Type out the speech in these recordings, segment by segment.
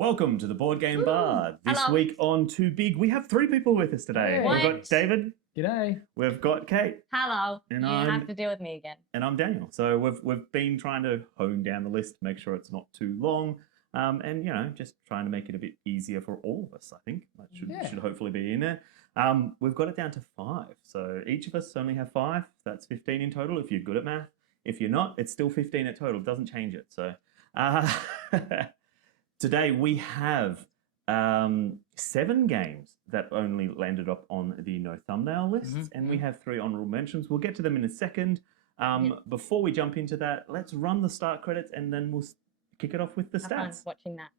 Welcome to the Board Game Bar. This Hello. week on Too Big, we have three people with us today. What? We've got David, G'day. we've got Kate, Hello. And you I'm- have to deal with me again. and I'm Daniel. So we've been trying to hone down the list, make sure it's not too long, and just trying to make it a bit easier for all of us. I think that should hopefully be in there. We've got it down to 5, so each of us only have 5. That's 15 in total. If you're good at math, if you're not, it's still 15 in total. It doesn't change it. So today we have 7 games that only landed up on the no thumbnail lists, and we have 3 honorable mentions. We'll get to them in a second. Before we jump into that, let's run the start credits and then we'll kick it off with the Have fun stats. watching that.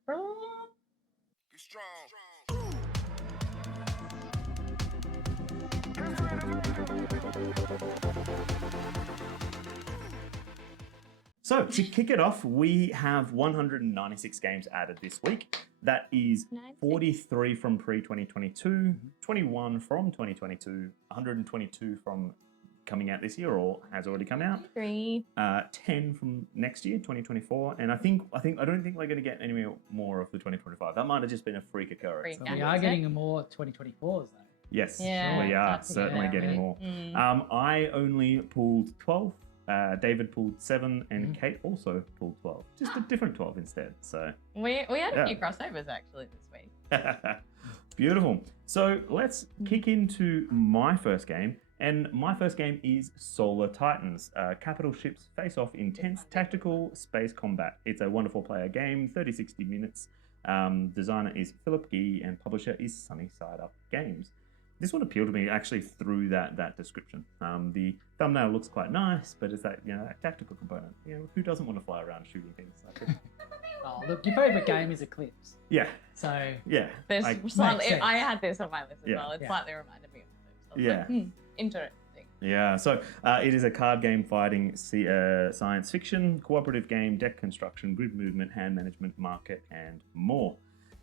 So to kick it off, we have 196 games added this week. That is 43 from pre-2022, 21 from 2022, 122 from coming out this year or has already come out, 3. 10 from next year, 2024, and I don't think we're going to get any more of the 2025. That might have just been a freak occurrence. So Yeah. we are getting more 2024s though. Yes, Yeah, we are that's a good certainly idea. getting more. Mm. I only pulled 12. David pulled 7, and Kate also pulled 12. Just a different 12 instead. So We had Yeah. a few crossovers actually this week. beautiful. So let's kick into my first game. And my first game is Solar Titans. Capital ships face off intense tactical space combat. It's a wonderful player game, 30-60 minutes. Designer is Philip Gee and publisher is Sunny Side Up Games. This one appealed to me actually through that description. The thumbnail looks quite nice, but it's that that tactical component. Who doesn't want to fly around shooting things? Oh, look, your favourite game is Eclipse. Yeah, So yeah. There's Makes slightly, sense. I had this on my list as Yeah. well. It Yeah. slightly reminded me of this. I was Yeah. like, interesting. Yeah, so it is a card game fighting science fiction, cooperative game, deck construction, grid movement, hand management, market, and more.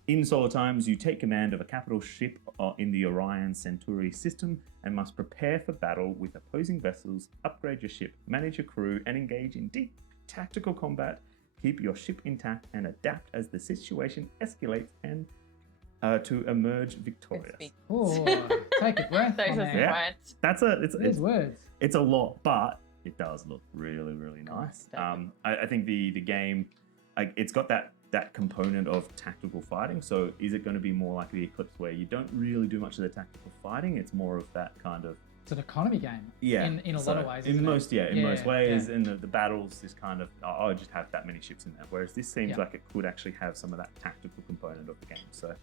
In Solar Times, you take command of a capital ship in the Orion Centauri system and must prepare for battle with opposing vessels, upgrade your ship, manage your crew, and engage in deep tactical combat. Keep your ship intact and adapt as the situation escalates and to emerge victorious. speak. oh, take a breath. Those on are that. some Yeah. words. That's There's words. it's a lot, but it does look really, really nice. I think the game, it's got that component of tactical fighting. So is it going to be more like the Eclipse where you don't really do much of the tactical fighting? It's more of that kind of It's an economy game. yeah. In a lot of ways. In isn't most it? most ways, Yeah. and the battles is kind of I just have that many ships in there. Whereas this seems Yeah. like it could actually have some of that tactical component of the game. So,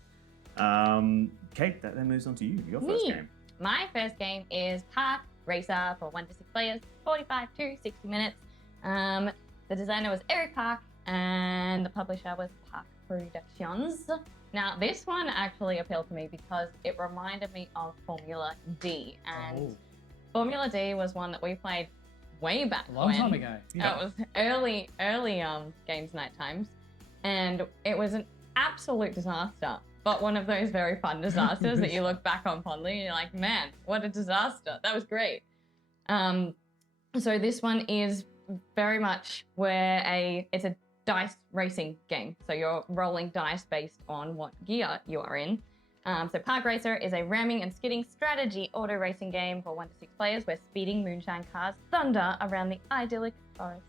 Kate, that then moves on to you. Your first Me. game. My first game is Park Racer for 1 to 6 players, 45 to 60 minutes. The designer was Eric Park and the publisher was Park Productions. Now, this one actually appealed to me because it reminded me of Formula D. And Formula D was one that we played way back A long when. time ago. It was early games night times, and it was an absolute disaster. But one of those very fun disasters that you look back on fondly and you're like, man, what a disaster! That was great. So this one is very much where it's a dice racing game. So you're rolling dice based on what gear you are in. So Park Racer is a ramming and skidding strategy auto racing game for 1 to 6 players where speeding moonshine cars thunder around the idyllic forest.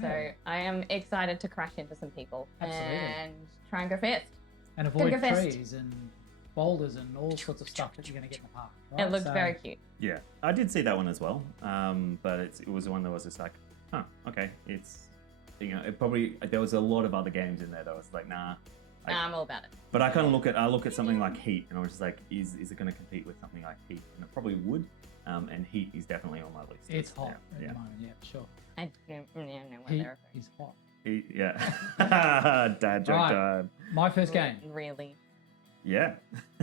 So I am excited to crash into some people and try and go fast. And avoid Go fast. trees and boulders and all sorts of stuff that you're going to get in the park. Right? It looked So- very cute. Yeah, I did see that one as well. But it was one that was just like, okay, it's it probably there was a lot of other games in there that I was like, nah. I'm all about it. But I kind of look at something like Heat, and I was just like, is it going to compete with something like Heat? And it probably would. And Heat is definitely on my list. It's hot at Yeah. the moment, yeah, for sure. I don't know what Heat they're is hot. Heat, yeah. Dad joke Right. time. My first game. Really? Yeah.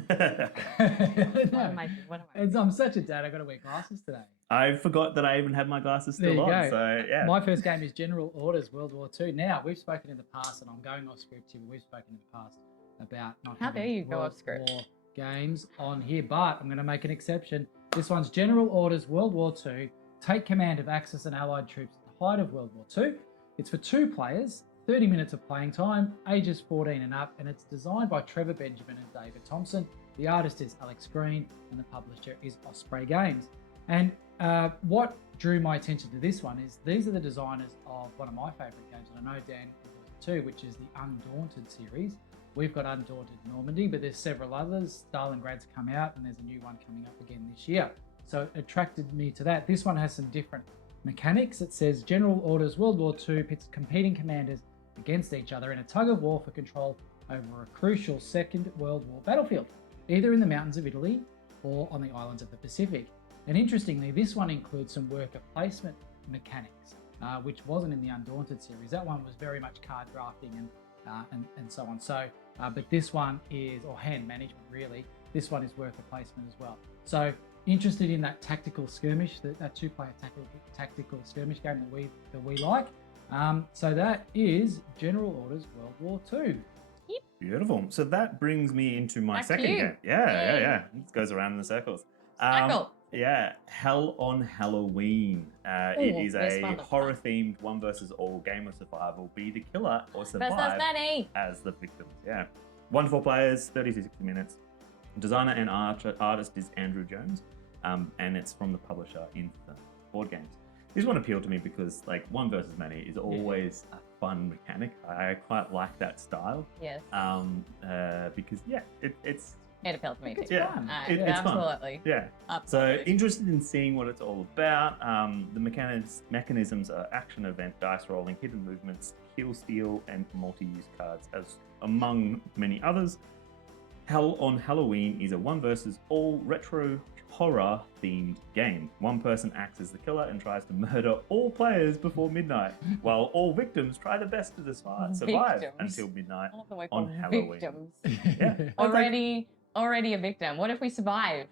What am I? I'm such a dad, I've got to wear glasses today. I forgot that I even had my glasses There still you on. go. So yeah. My first game is General Orders World War II. Now, we've spoken in the past, and I'm going off script here, but we've spoken in the past about not How having dare you go World off script? War games on here, but I'm going to make an exception. This one's General Orders World War II. Take command of Axis and Allied troops at the height of World War II. It's for 2 players, 30 minutes of playing time, ages 14 and up, and it's designed by Trevor Benjamin and David Thompson. The artist is Alex Green, and the publisher is Osprey Games. And what drew my attention to this one is these are the designers of one of my favourite games, and I know Dan too, which is the Undaunted series. We've got Undaunted Normandy, but there's several others. Stalingrad's come out, and there's a new one coming up again this year. So it attracted me to that. This one has some different mechanics. It says General Orders World War II pits competing commanders against each other in a tug of war for control over a crucial Second World War battlefield, either in the mountains of Italy or on the islands of the Pacific. And interestingly, this one includes some worker placement mechanics, which wasn't in the Undaunted series. That one was very much card drafting and so on. So, but this one is, or hand management really, this one is worker placement as well. So interested in that tactical skirmish, that two-player tactical skirmish game that we like. So that is General Orders World War II. Beautiful. So that brings me into my Back to second you. game. Yeah. It goes around in the circles. Circle. Yeah, Hell on Halloween. It is this one a looks horror-themed one versus all game of survival. Be the killer or survive Versus Nanny. as the victims. Yeah, 1 to 4 players, 30 to 60 minutes. Designer and artist is Andrew Jones, and it's from the publisher Infinite Board Games. This one appealed to me because like 1 versus many is always a fun mechanic. I quite like that style. Yes. Because it's It appealed to me too. yeah, fun. it's fun. Absolutely. Yeah. So Absolutely. interested in seeing what it's all about. The mechanisms are action event, dice rolling, hidden movements, kill steal, and multi-use cards, as among many others. Hell on Halloween is a 1 versus all retro horror themed game. One person acts as the killer and tries to murder all players before midnight, while all victims try their best to survive Victims. until midnight I love the way on called Halloween. victims. Yeah. Already a victim. What if we survive?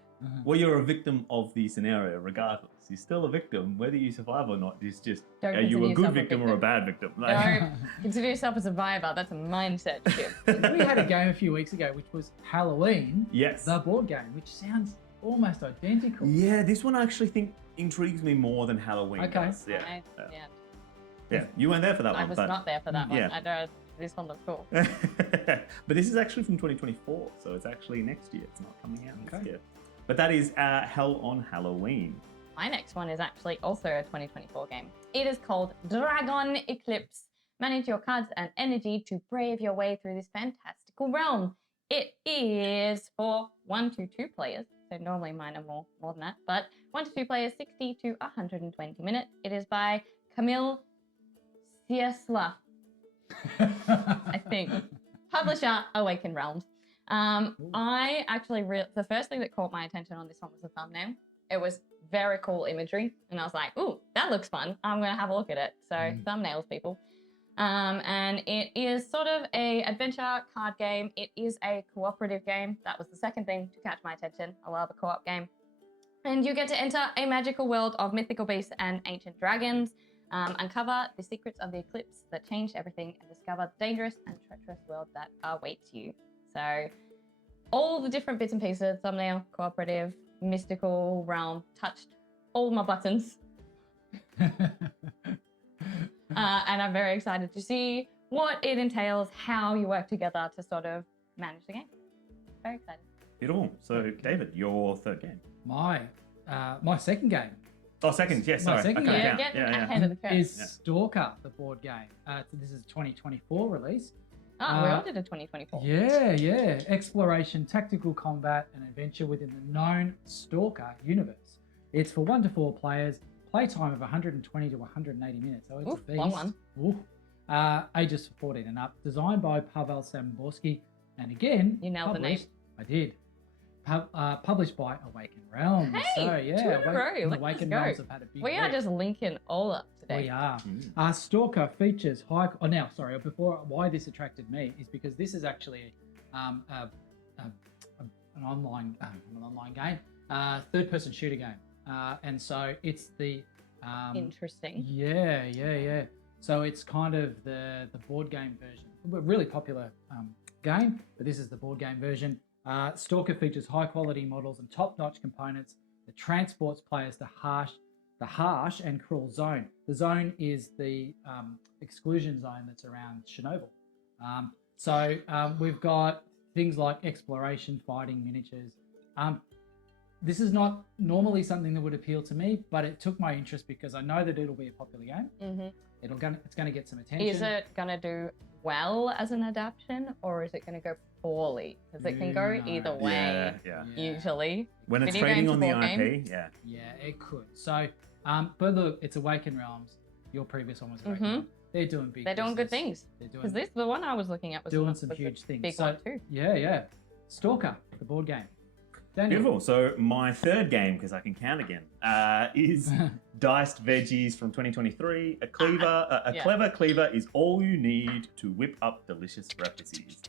Well, you're a victim of the scenario regardless. You're still a victim, whether you survive or not. It's just, Don't are you a consider good yourself a victim or a bad victim? Don't consider yourself a survivor. That's a mindset shift. We had a game a few weeks ago, which was Halloween, Yes. the board game, which sounds almost identical. Yeah, this one I actually think intrigues me more than Halloween Okay. does. Yeah. Yeah. Yeah. You weren't there for that I one, was but not there for that one. yeah. I know this one looked cool. but this is actually from 2024, so it's actually next year. It's not coming out next Okay. year. But that is Hell on Halloween. My next one is actually also a 2024 game. It is called Dragon Eclipse. Manage your cards and energy to brave your way through this fantastical realm. It is for 1 to 2 players. So normally mine are more than that. But 1 to 2 players, 60 to 120 minutes. It is by Camille Ciesla, I think. Publisher, Awaken Realms. I actually, the first thing that caught my attention on this one was the thumbnail. It was very cool imagery. And I was like, ooh, that looks fun. I'm going to have a look at it. So thumbnails, people. And it is sort of a adventure card game. It is a cooperative game. That was the second thing to catch my attention. I love a co-op game. And you get to enter a magical world of mythical beasts and ancient dragons, uncover the secrets of the eclipse that changed everything, and discover the dangerous and treacherous world that awaits you. So all the different bits and pieces, thumbnail, cooperative, mystical realm, touched all my buttons. And I'm very excited to see what it entails, how you work together to sort of manage the game. Very excited. Beautiful. So, David, your third game. My second game Oh, second. Yes, My sorry. second I game. can't Yeah, count. getting Yeah. ahead of the curve. is Yeah. Stalker, the board game. So this is a 2024 release. Oh, we all did a 2024. Yeah. Exploration, tactical combat, and adventure within the known Stalker universe. It's for 1 to 4 players, playtime of 120 to 180 minutes. So it's Oof, a beast. long one. Oof. Ages 14 and up. Designed by Pavel Samborski. And again, You nailed the name. I did. Published by Awaken Realms. Hey, so yeah, 2 in a row. Look, Awaken let's go. Realms have had a big We are week. just linking all up today. We are. Mm. Stalker features high. Oh, now, sorry. Before, why this attracted me is because this is actually an online game, third-person shooter game, and so it's the Interesting. yeah. So it's kind of the board game version. A really popular game, but this is the board game version. Stalker features high-quality models and top-notch components that transports players to harsh the harsh and cruel zone. The zone is the exclusion zone that's around Chernobyl. We've got things like exploration, fighting, miniatures. This is not normally something that would appeal to me, but it took my interest because I know that it'll be a popular game. Mm-hmm. It's going to get some attention. Is it going to do well as an adaptation, or is it going to go poorly? Because it can go either way, usually. When it's Video trading game on to the board IP, game. Yeah, it could. So, but look, it's Awaken Realms. Your previous one was Awaken Realms. They're doing big. They're doing good things. They're doing Because the one I was looking at was doing some huge things. Big one too. Yeah. Stalker, the board game. Daniel. Beautiful. So my third game, because I can count again, is Diced Veggies from 2023. A clever cleaver is all you need to whip up delicious recipes.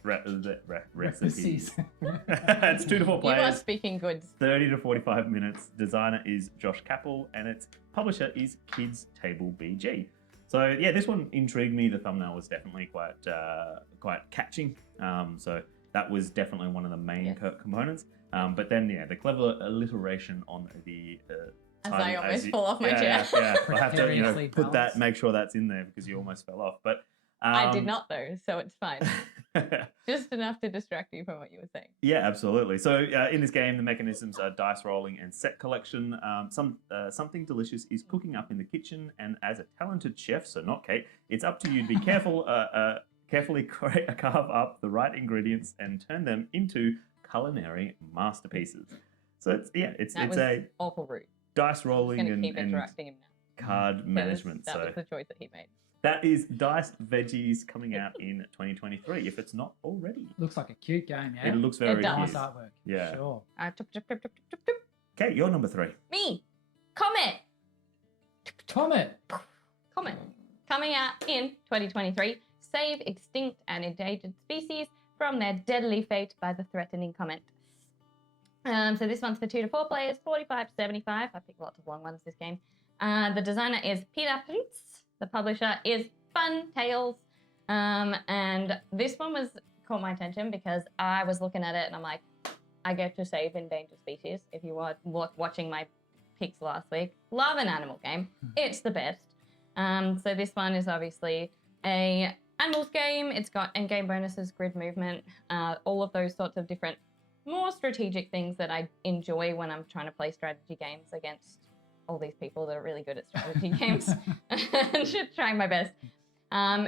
Recipes. It's 2 to 4 You players. are speaking good. 30 to 45 minutes. Designer is Josh Capel, and its publisher is Kids Table BG. So yeah, this one intrigued me. The thumbnail was definitely quite catching. So that was definitely one of the main components. But then the clever alliteration on the As title, I almost fall off my chair. Yeah, I have to Precariously put that, balanced. make sure that's in there because you almost fell off. But I did not though, so it's fine. Just enough to distract you from what you were saying. Yeah, absolutely. So in this game, the mechanisms are dice rolling and set collection. Something delicious is cooking up in the kitchen, and as a talented chef, so not Kate, it's up to you to be careful, carefully carve up the right ingredients and turn them into culinary masterpieces. So it's a awful rude. dice rolling I'm gonna keep and interrupting him now. card management. That So was the choice that he made. that is Diced Veggies coming out in 2023, if it's not already. Looks like a cute game, yeah? It looks very does. Nice cute. artwork. Yeah. Sure. Okay, you're number 3. Me. Comet. Comet. Coming out in 2023. Save extinct and endangered species from their deadly fate by the threatening comet. So this one's for 2 to 4 players, 45 to 75. I picked lots of long ones this game. The designer is Peter Fritz. The publisher is Fun Tales. And this one caught my attention because I was looking at it and I'm like, I get to save endangered species. If you were watching my picks last week, love an animal game. It's the best. So this one is obviously a animals game. It's got endgame bonuses, grid movement, all of those sorts of different, more strategic things that I enjoy when I'm trying to play strategy games against all these people that are really good at strategy games. Just trying my best.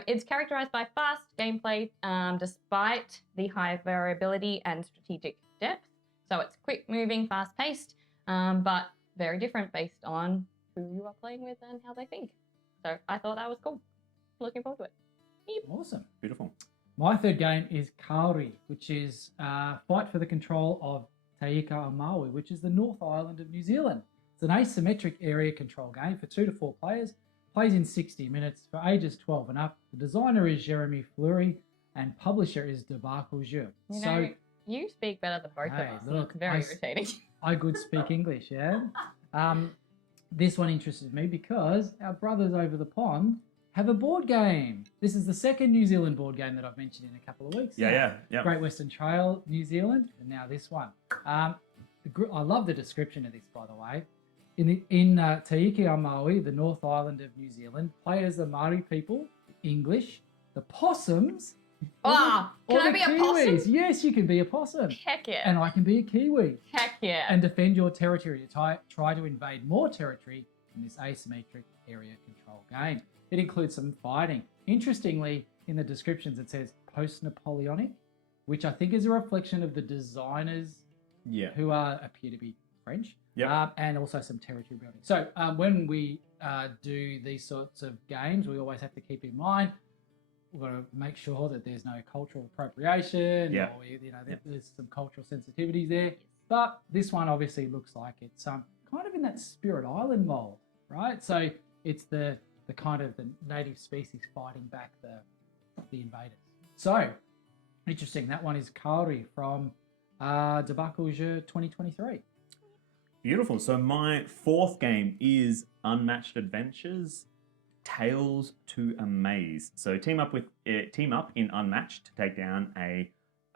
It's characterized by fast gameplay, despite the high variability and strategic depth. So it's quick moving, fast paced, but very different based on who you are playing with and how they think. So I thought that was cool. Looking forward to it. Yep. Awesome. Beautiful. My third game is Kauri, which is fight for the control of Taika o Maui, which is the North Island of New Zealand. It's an asymmetric area control game for 2 to 4 players. Plays in 60 minutes for ages 12 and up. The designer is Jeremy Fleury and publisher is Debacle Jeu. You speak better than both Hey, of us. look, It's very irritating. I could speak English, yeah? This one interested me because our brothers over the pond have a board game. This is the second New Zealand board game that I've mentioned in a couple of weeks. Yeah. Great Western Trail, New Zealand, and now this one. I love the description of this, by the way. In Taiki o Maui, the North Island of New Zealand, play as the Māori people, English, the possums. Can I be a possum? Yes, you can be a possum. Heck yeah. And I can be a Kiwi. Heck yeah. And defend your territory to try to invade more territory in this asymmetric area control game. It includes some fighting. Interestingly, in the descriptions it says post-Napoleonic, which I think is a reflection of the designers who appear to be French, and also some territory building. So when we do these sorts of games, we always have to keep in mind we've got to make sure that there's no cultural appropriation or there's some cultural sensitivities there. But this one obviously looks like it's kind of in that Spirit Island mold, right? So it's the kind of the native species fighting back the invaders. So interesting. That one is Kauri from Debacle Jeu 2023. Beautiful. So my fourth game is Unmatched Adventures, Tales to Amaze. So team up in Unmatched to take down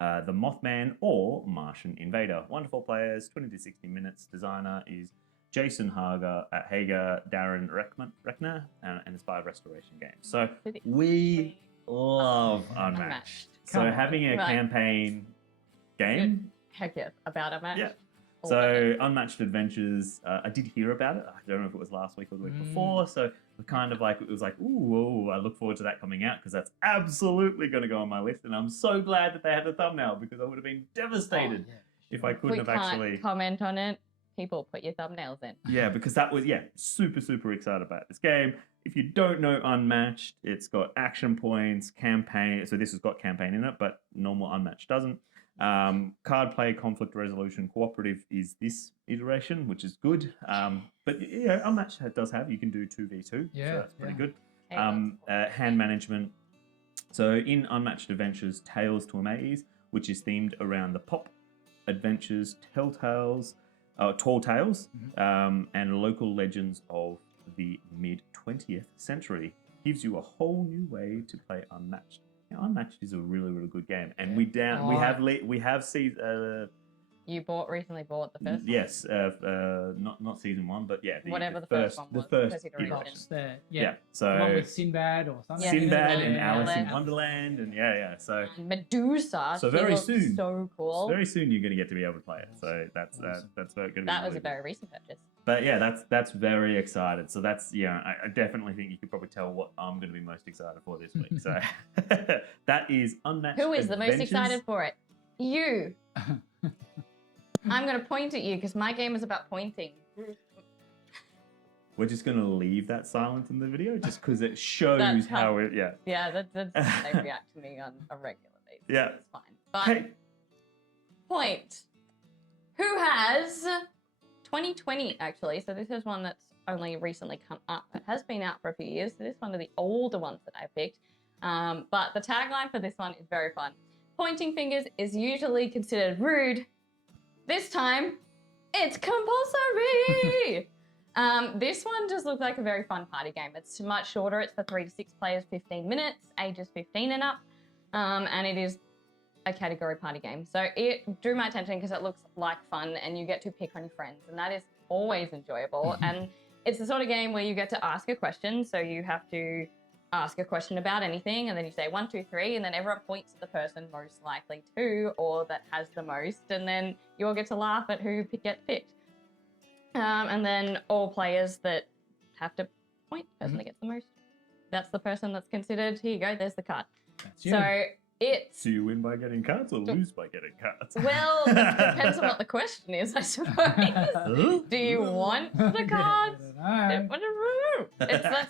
the Mothman or Martian Invader. Wonderful players, 20 to 60 minutes. Designer is Jason Hager, Darren Reckner, and Inspired Restoration Games. So we love Unmatched. So Come on. having a Right. campaign game. Heck yes, about a match. Yeah. All So of Unmatched Adventures, I did hear about it. I don't know if it was last week or the week before. So kind of like, it was like, ooh, I look forward to that coming out because that's absolutely going to go on my list. And I'm so glad that they had the thumbnail because I would have been devastated if I couldn't we have can't actually. comment on it. People, put your thumbnails in. Yeah, because that was, super, super excited about this game. If you don't know Unmatched, it's got action points, campaign. So this has got campaign in it, but normal Unmatched doesn't. Card play, conflict resolution, cooperative is this iteration, which is good. But Unmatched does have, you can do 2v2, so that's pretty good. Hand management. So in Unmatched Adventures, Tales to Amaze, which is themed around the pop adventures, Tall Tales, and local legends of the mid-20th century. Gives you a whole new way to play Unmatched. Now, Unmatched is a really, really good game, and we have seen. You recently bought the first one? Yes, not season 1, but whatever the first one was. The first iteration. So the one with Sinbad or something. Sinbad and Yeah. Alice in Wonderland, and so And Medusa. So she very looks soon. so cool. very soon you're going to get to be able to play it. So that's Awesome. that's going to be. That was really a very recent purchase. But that's very excited. So that's I definitely think you could probably tell what I'm going to be most excited for this week. So that is Unmatched. Who is the most Adventures. excited for it? You. I'm going to point at you because my game is about pointing. We're just going to leave that silence in the video just because it shows That's how how- it. Yeah. Yeah, that's how they react to me on a regular basis. Yeah. It's fine. But Hey. point. Who has 2020 actually? So this is one that's only recently come up. It has been out for a few years. So this is one of the older ones that I picked. But the tagline for this one is very fun. Pointing fingers is usually considered rude. This time, it's compulsory. This one just looks like a very fun party game. It's much shorter. It's for 3 to 6 players, 15 minutes, ages 15 and up. And it is a category party game. So it drew my attention because it looks like fun and you get to pick on your friends. And that is always enjoyable. And it's the sort of game where you get to ask a question. So you have to ask a question about anything. And then you say 1, 2, 3. And then everyone points at the person most likely to or that has the most. And then you all get to laugh at who gets picked. And then all players that have to point, the person that gets the most. That's the person that's considered. Here you go, there's the card. That's you. So it's, Do you win by getting cards or lose by getting cards? well, it depends on what the question is, I suppose. Do you want the cards? I don't know.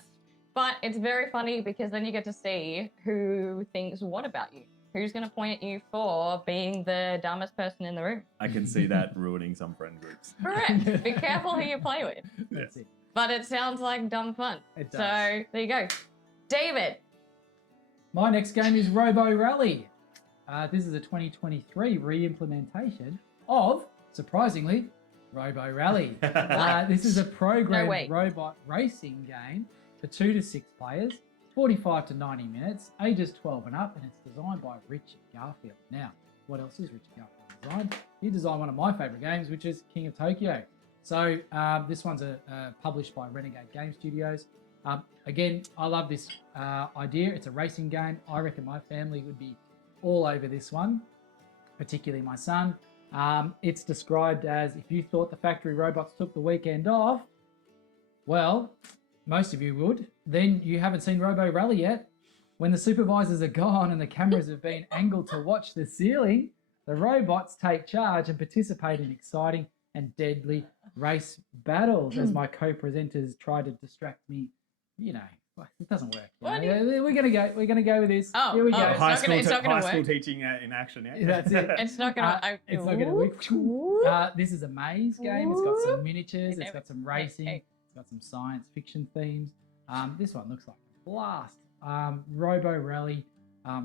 But it's very funny because then you get to see who thinks what about you. Who's going to point at you for being the dumbest person in the room? I can see that ruining some friend groups. Correct. Be careful who you play with. That's it. But it sounds like dumb fun. It does. So there you go. David. My next game is Robo Rally. This is a 2023 re-implementation of, surprisingly, Robo Rally. This is a programmed robot racing game for 2 to 6 players, 45 to 90 minutes, ages 12 and up, and it's designed by Richard Garfield. Now, what else is Richard Garfield designed? He designed one of my favorite games, which is King of Tokyo. So this one's published by Renegade Game Studios. Again, I love this idea. It's a racing game. I reckon my family would be all over this one, particularly my son. It's described as, if you thought the factory robots took the weekend off, well, most of you would, then you haven't seen Robo Rally yet. When the supervisors are gone and the cameras have been angled to watch the ceiling, the robots take charge and participate in exciting and deadly race battles as my co-presenters try to distract me. You know, it doesn't work. We're gonna go with this. Oh, here we go. oh, High it's not gonna school work. teaching in action. Yeah. That's it. It's not gonna. It's not gonna work. This is a maze game. It's got some miniatures. It's got some racing. It's got some science fiction themes. This one looks like a blast. Robo Rally.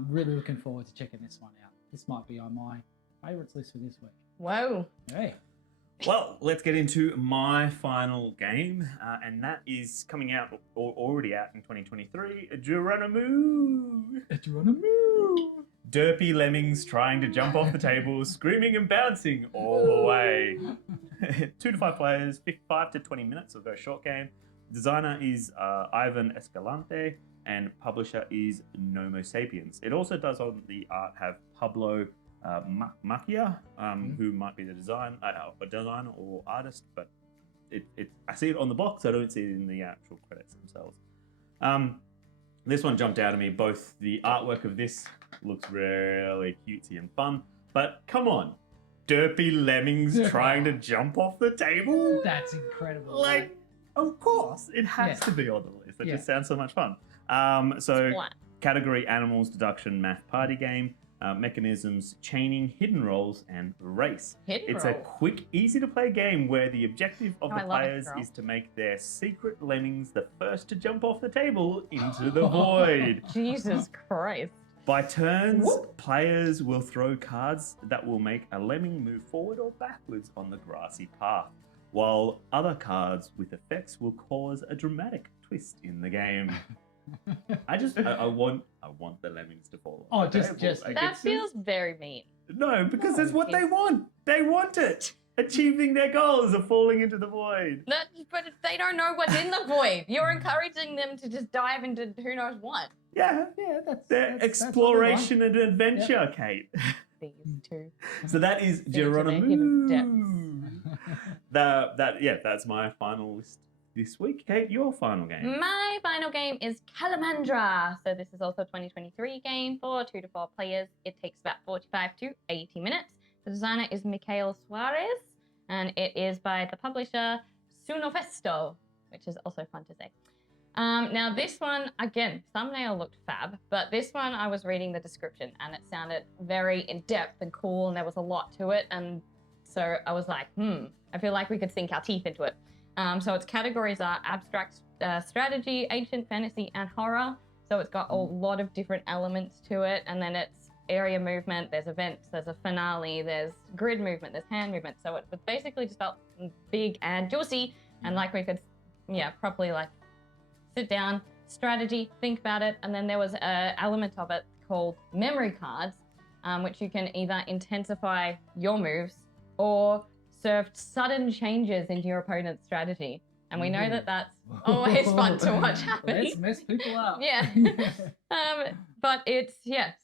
Really looking forward to checking this one out. This might be on my favourites list for this week. Whoa. Hey. Well, let's get into my final game, and that is coming out, or already out in 2023, Geronimo. derpy lemmings trying to jump off the table, screaming and bouncing all the way. 2 to 5 players, 5 to 20 minutes, so a very short game. Designer is Ivan Escalante, and publisher is Nomo Sapiens. It also does on the art have Pablo Macchia, who might be the designer or artist, but I see it on the box. I don't see it in the actual credits themselves. This one jumped out at me. Both the artwork of this looks really cutesy and fun, but come on, derpy lemmings trying to jump off the table? That's incredible. Like, of course, it has to be on the list. It just sounds so much fun. So category animals, deduction, math party game, mechanisms, chaining, hidden roles, and race. It's a quick, easy to play game where the objective of the players is to make their secret lemmings the first to jump off the table into the void. Jesus Christ. By turns, players will throw cards that will make a lemming move forward or backwards on the grassy path, while other cards with effects will cause a dramatic twist in the game. I want the lemmings to fall off the table. Just like, that feels very mean. No, because that's what they want. They want it. Achieving their goals of falling into the void. But they don't know what's in the void. You're encouraging them to just dive into who knows what. Yeah, that's exploration and adventure, Kate. These two. So that is Geronimo. That's my final list this week. Kate, your final game. My final game is Calamandra. So this is also a 2023 game for 2 to 4 players. It takes about 45 to 80 minutes. The designer is Mikhail Suarez, and it is by the publisher Sunofesto, which is also fun to say. Now this one, again, thumbnail looked fab, but this one I was reading the description and it sounded very in-depth and cool, and there was a lot to it, and so I was like, I feel like we could sink our teeth into it. So its categories are abstract strategy, ancient fantasy, and horror. So it's got a lot of different elements to it, and then it's area movement, there's events, there's a finale, there's grid movement, there's hand movement. So it was basically just felt big and juicy, and like we could, properly like sit down, strategy, think about it. And then there was an element of it called memory cards, which you can either intensify your moves or serve sudden changes into your opponent's strategy. And we know that that's always fun to watch happen. Let's mess people up. Yeah. But it's,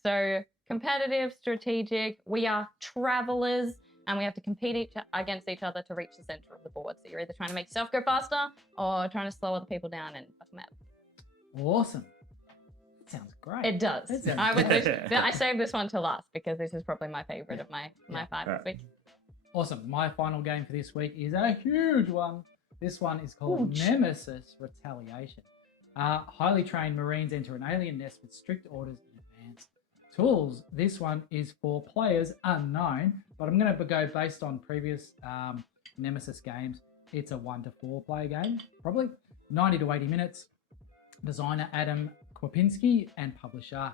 so competitive, strategic. We are travelers, and we have to compete against each other to reach the center of the board. So you're either trying to make yourself go faster or trying to slow other people down and fuck them up. Awesome. That sounds great. It does. I saved this one to last because this is probably my favorite of my 5 this week. Awesome. My final game for this week is a huge one. This one is called Nemesis Retaliation. Highly trained Marines enter an alien nest with strict orders in advance. Tools. This one is for players unknown, but I'm going to go based on previous Nemesis games. It's a 1 to 4 player game, probably 90 to 80 minutes. Designer Adam Kwapinski and publisher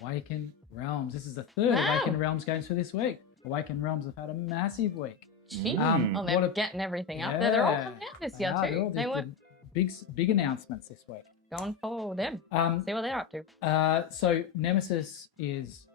Awaken Realms. This is the third Awaken Realms games for this week. Awaken Realms have had a massissive week. They're getting everything up there. They're all coming out this year too. They were big announcements this week. Going for them. See what they're up to. So Nemesis is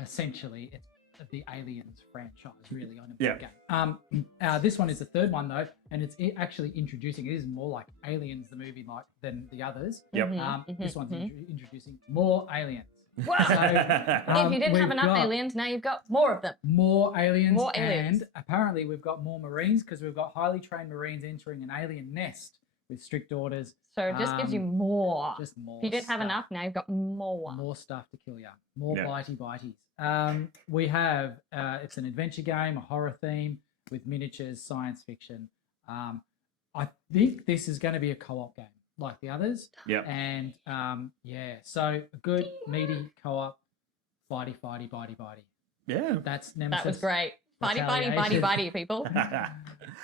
essentially it's the Aliens franchise, really, on a big game. This one is the third one though, and it's actually introducing. It is more like Aliens, the movie, than the others. This one's introducing more aliens. Wow. So, if you didn't have enough aliens, now you've got more of them. More aliens. And apparently we've got more Marines because we've got highly trained Marines entering an alien nest with strict orders. So it just gives you more. Just more. If you didn't have enough, now you've got more. More stuff to kill you. More bitey-bities. We have, it's an adventure game, a horror theme with miniatures, science fiction. I think this is going to be a co-op game like the others. And so a good, meaty co-op, bitey. Yeah. That's Nemesis. That was great. Bitey, people.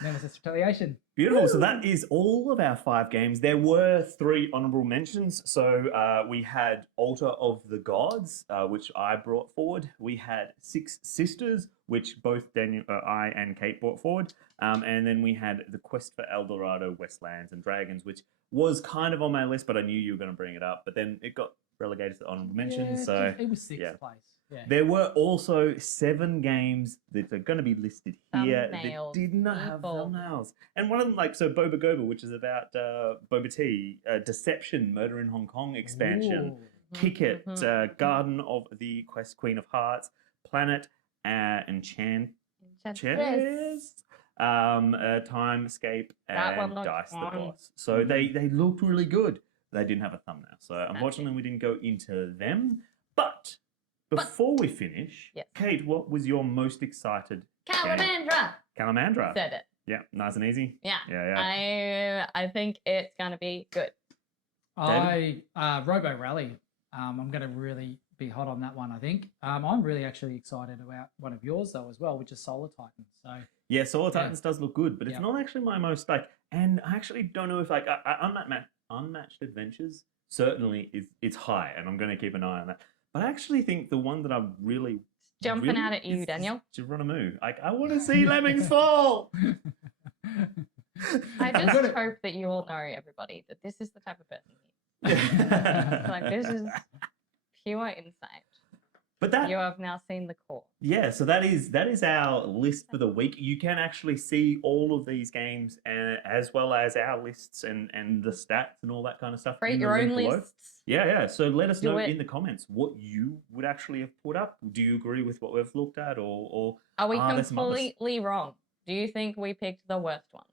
Nemesis Retaliation. Beautiful. So that is all of our 5 games. There were 3 honorable mentions. So we had Altar of the Gods, which I brought forward. We had 6 Sisters, which both I and Kate brought forward. And then we had The Quest for El Dorado, Westlands and Dragons, which was kind of on my list, but I knew you were going to bring it up. But then it got relegated to honorable mention. Yeah, So it was sixth yeah. place. Yeah. There were also 7 games that are going to be listed here that Thumbnails, did not have people. thumbnails. And one of them, like, so Boba Goba, which is about Boba Tea, Deception, Murder in Hong Kong expansion, Ooh. Kick It, Garden of the Quest Queen of Hearts, Planet, Enchant, Chess, Timescape, That one and looks Dice the fun. Boss. So they looked really good. They didn't have a thumbnail. So unfortunately, we didn't go into them. But before we finish, Yes. Kate, what was your most excited game? Calamandra. Calamandra. Said it. Yeah, nice and easy. Yeah. Yeah. I think it's gonna be good. Robo Rally. I'm going to really be hot on that one, I think. I'm really actually excited about one of yours, though, as well, which is Solar Titans. So Yeah, Solar Titans does look good, but it's Yeah. not actually my most, like, and I actually don't know if, like, Unmatched Adventures certainly it's high, and I'm going to keep an eye on that. But I actually think the one that I'm really Jumping out at you, is Daniel. Geronimo. Like, I want to see Lemmings fall. I just hope that you all know, everybody, that this is the type of person he is. Like, this is pure insight. But that You have now seen the core. Yeah, so that is our list for the week. You can actually see all of these games as well as our lists and the stats and all that kind of stuff. Create in the your link own below. lists. Yeah. So let us Do know it. in the comments what you would actually have put up. Do you agree with what we've looked at, or Are we there some others? completely wrong? Do you think we picked the worst ones?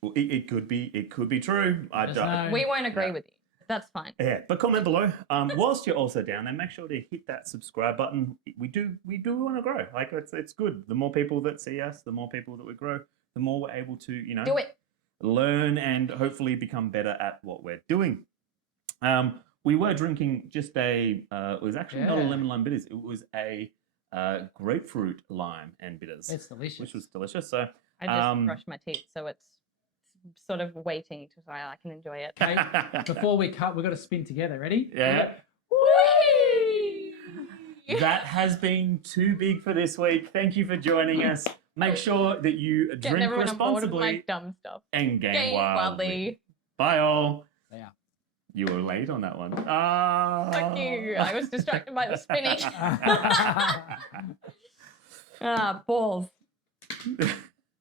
Well, it could be true. I Let us don't. know. We won't agree Yeah. with you. That's fine. Yeah, but comment below. Whilst you're also down there, make sure to hit that subscribe button. We do want to grow. Like, it's good. The more people that see us, the more people that we grow, the more we're able to Do it. learn and hopefully become better at what we're doing. We were drinking just it was actually not a Yeah. lemon lime bitters. It was a grapefruit lime and bitters, It's delicious. which was delicious. So I just brushed my teeth, so it's sort of waiting so I can enjoy it. Okay, before we cut, we've got to spin together. Ready? Yeah. Whee! That has been too big for this week. Thank you for joining us. Make sure that you Getting drink everyone on board with my responsibly dumb stuff. and game Game wildly. wildly. Bye all. Yeah. You were late on that one. Ah. Fuck you. I was distracted by the spinning. Balls.